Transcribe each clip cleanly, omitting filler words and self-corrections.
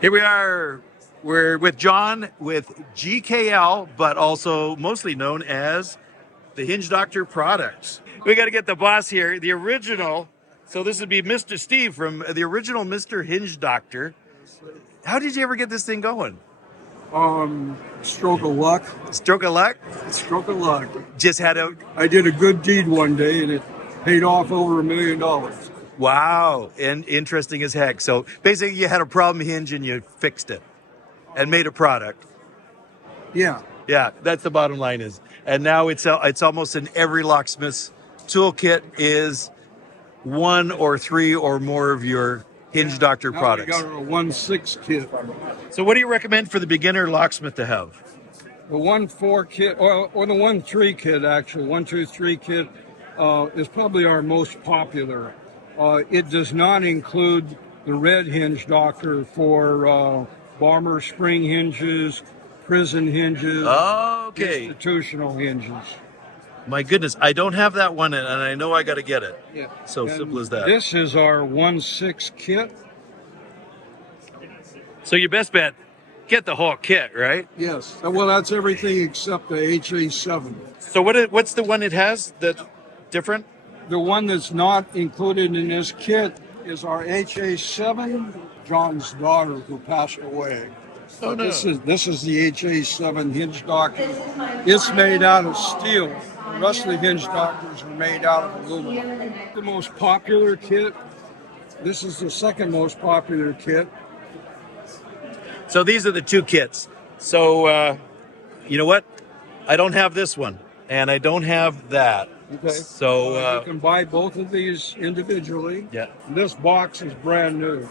Here we are. We're with John with GKL, but also mostly known as the Hinge Doctor Products. We got to get the boss here, the original. So this would be Mr. Steve from the original Mr. Hinge Doctor. How did you ever get this thing going? Stroke of luck. Stroke of luck? Stroke of luck. Just had a... I did a good deed one day and it paid off over $1 million. Wow, and interesting as heck. So basically you had a problem Hinge and you fixed it and made a product. Yeah. Yeah, that's the bottom line is. And now it's almost in every locksmith's toolkit is one or three or more of your Hinge Doctor Now products. we got a 1.6 kit. So what do you recommend for the beginner locksmith to have? The 1.4 kit, or the 1.3 kit actually, 1, 2, 3 kit is probably our most popular. It does not include the red Hinge Doctor for bomber spring hinges, prison hinges, Okay. institutional hinges. My goodness, I don't have that one and I know I got to get it. Yeah. So And simple as that. This is our 1.6 kit. So your best bet, get the whole kit, right? Yes. Well, that's everything except the HA7. So what's the one it has that's different? The one that's not included in this kit is our HA7, John's daughter who passed away. Oh, no. This is the HA7 Hinge Doctor. It's made out of steel. The rest of the Hinge Doctors are made out of aluminum. The most popular kit. This is the second most popular kit. So these are the two kits. So you know what? I don't have this one and I don't have that. Okay. So You can buy both of these individually. yeah. This box is brand new.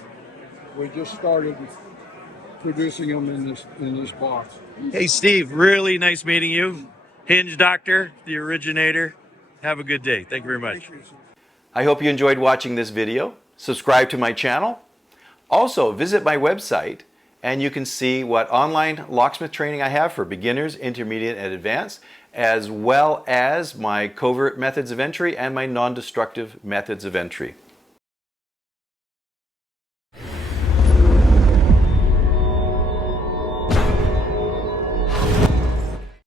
We just started producing them in this box. Hey Steve, really nice meeting you. Hinge Doctor, the originator. Have a good day. Thank you very much. I hope you enjoyed watching this video. Subscribe to my channel. Also, visit my website and you can see what online locksmith training I have for beginners, intermediate, and advanced, as well as my covert methods of entry and my non-destructive methods of entry.